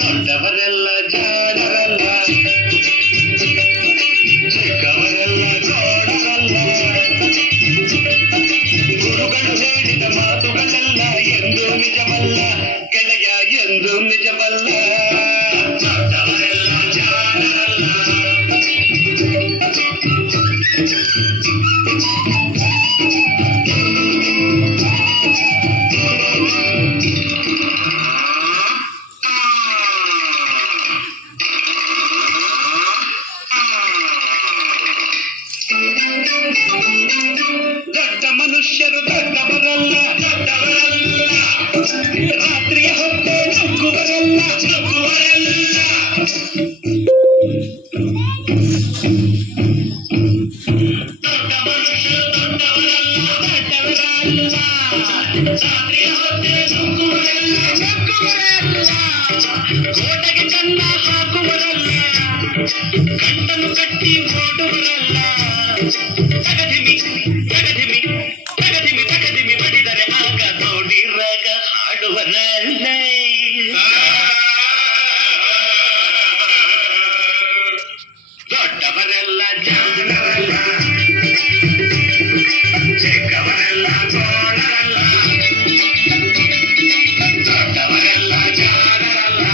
ದೊಡ್ಡವರೆಲ್ಲ ಜಾಣರಲ್ಲ, ಚಿಕ್ಕವರೆಲ್ಲ ಜೋಡರಲ್ಲ. ಗುರುಗಳು ಹೇಳಿದ ಮಾತುಗಳೆಲ್ಲ ಎಂದು ನಿಜವಲ್ಲ ಗೆಳೆಯ, ಎಂದು ನಿಜವಲ್ಲ. ದೊಡ್ಡವರೆಲ್ಲ ಜಾಣರಲ್ಲ. ದೊಡ್ಡ ಮನುಷ್ಯರು ದೊಡ್ಡವರಲ್ಲ, ದೊಡ್ಡವರಲ್ಲ. ರಾತ್ರಿಯ ಹೊತ್ತು ನುಗ್ಗುವರಲ್ಲ, ನುಗ್ಗುವರಲ್ಲ. ದೊಡ್ಡ ಮನುಷ್ಯರು ದೊಡ್ಡವರಲ್ಲ, ದೊಡ್ಡವರಲ್ಲ. ರಾತ್ರಿಯ ಹೊತ್ತು ನುಗ್ಗುವರಲ್ಲ, ನುಗ್ಗುವರಲ್ಲ. ಕೋಟೆಗೆ ಕನ್ನ ಹಾಕುವರಲ್ಲ, ಗಂಟನ್ನು ಕಟ್ಟಿ ಓಡುವರಲ್ಲ. ತಗದಿಮಿ ತಗದಿಮಿ ತಗದಿಮಿ ತಗದಿಮಿ ಬಡಿದರೆ ಆಗ ನೋಡಿ ರಾಗ ಹಾಡುವರಲ್ಲ. ದೊಡ್ಡವರೆಲ್ಲ ಜಾಣರಲ್ಲ, ಚಿಕ್ಕವರೆಲ್ಲ ಜೋಳರಲ್ಲ. ದೊಡ್ಡವರೆಲ್ಲ ಜಾಣರಲ್ಲ.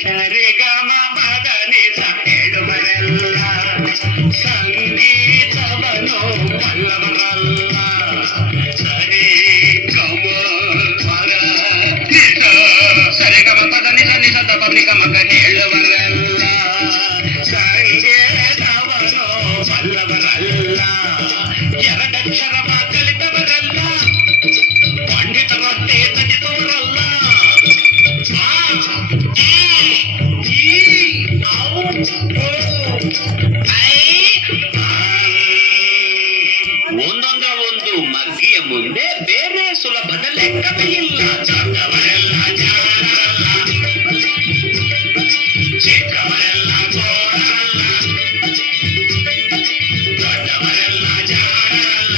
ಸರಿಗಮ ಪದನಿಸ ಹೇಳುವರೆಲ್ಲ, ಸಂಗೀತವನ್ನು ಬಲ್ಲವರಲ್ಲ. ಸರಿ ಗಮ ಪದ ನಿಸ, ಸರಿಗಮ ಪದ ನಿಸ ನಿಸ ತಪ ನಿಗಮಕ ಹೇಳುವರಲ್ಲ. ಸಂಗೀತವನ್ನು ಬಲ್ಲವರಲ್ಲ. ಎರಡಕ್ಷರವ ಕಲಿತವರಲ್ಲ, ಪಂಡಿತರೊಟ್ಟೆ ತಡಿದವರಲ್ಲ. ಒಂದೊಂದರ ಒಂದು ಮಗ್ಗಿಯ ಮುಂದೆ ಬೇರೆ ಸುಲಭದ ಲೆಕ್ಕವೇ ಇಲ್ಲ. ದೊಡ್ಡವರೆಲ್ಲ ಜಾಣರಲ್ಲ, ಚಿಕ್ಕವರೆಲ್ಲ ಜೋಳರಲ್ಲ. ದೊಡ್ಡವರೆಲ್ಲ ಜಾಣರಲ್ಲ.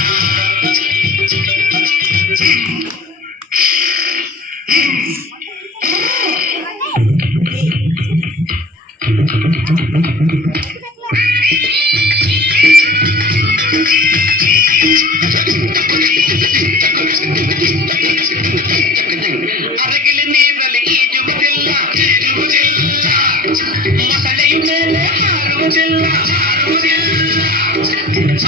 ಅರಗಿಲಿ ನೀರಲ್ಲಿ ಈಜುವುದಿಲ್ಲ, ಈಜುವುದಿಲ್ಲ. ಮೊಸಳೆಯ ಮೇಲೆ ಹಾರುವುದಿಲ್ಲ, ಹಾರುವುದಿಲ್ಲ.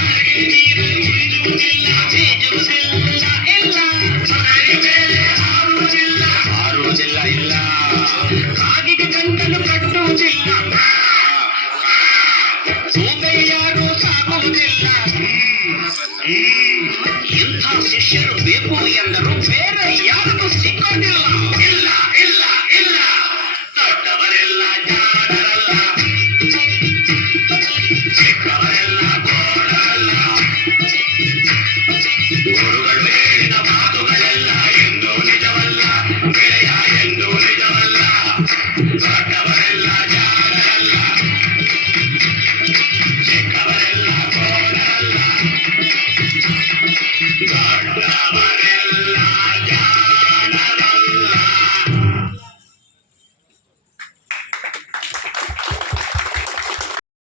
ಅರಗಿಲಿ ನೀರಲ್ಲಿ ಈಜುವುದಿಲ್ಲ, ಈಜುವುದಿಲ್ಲ. ಇಲ್ಲ, ಮೊಸಳೆಯ ಮೇಲೆ ಹಾರುವುದಿಲ್ಲ, ಹಾರುವುದಿಲ್ಲ. ಇಲ್ಲ, ಕಾಗಿಗೆ ಗಂಟಲು ಕಟ್ಟುವುದಿಲ್ಲ. ಸೂಬೆ ಯಾರು ಸಾಗುವುದಿಲ್ಲ. ಇಂಥ ಶಿಷ್ಯರು ಬೇಕು ಎಂದರು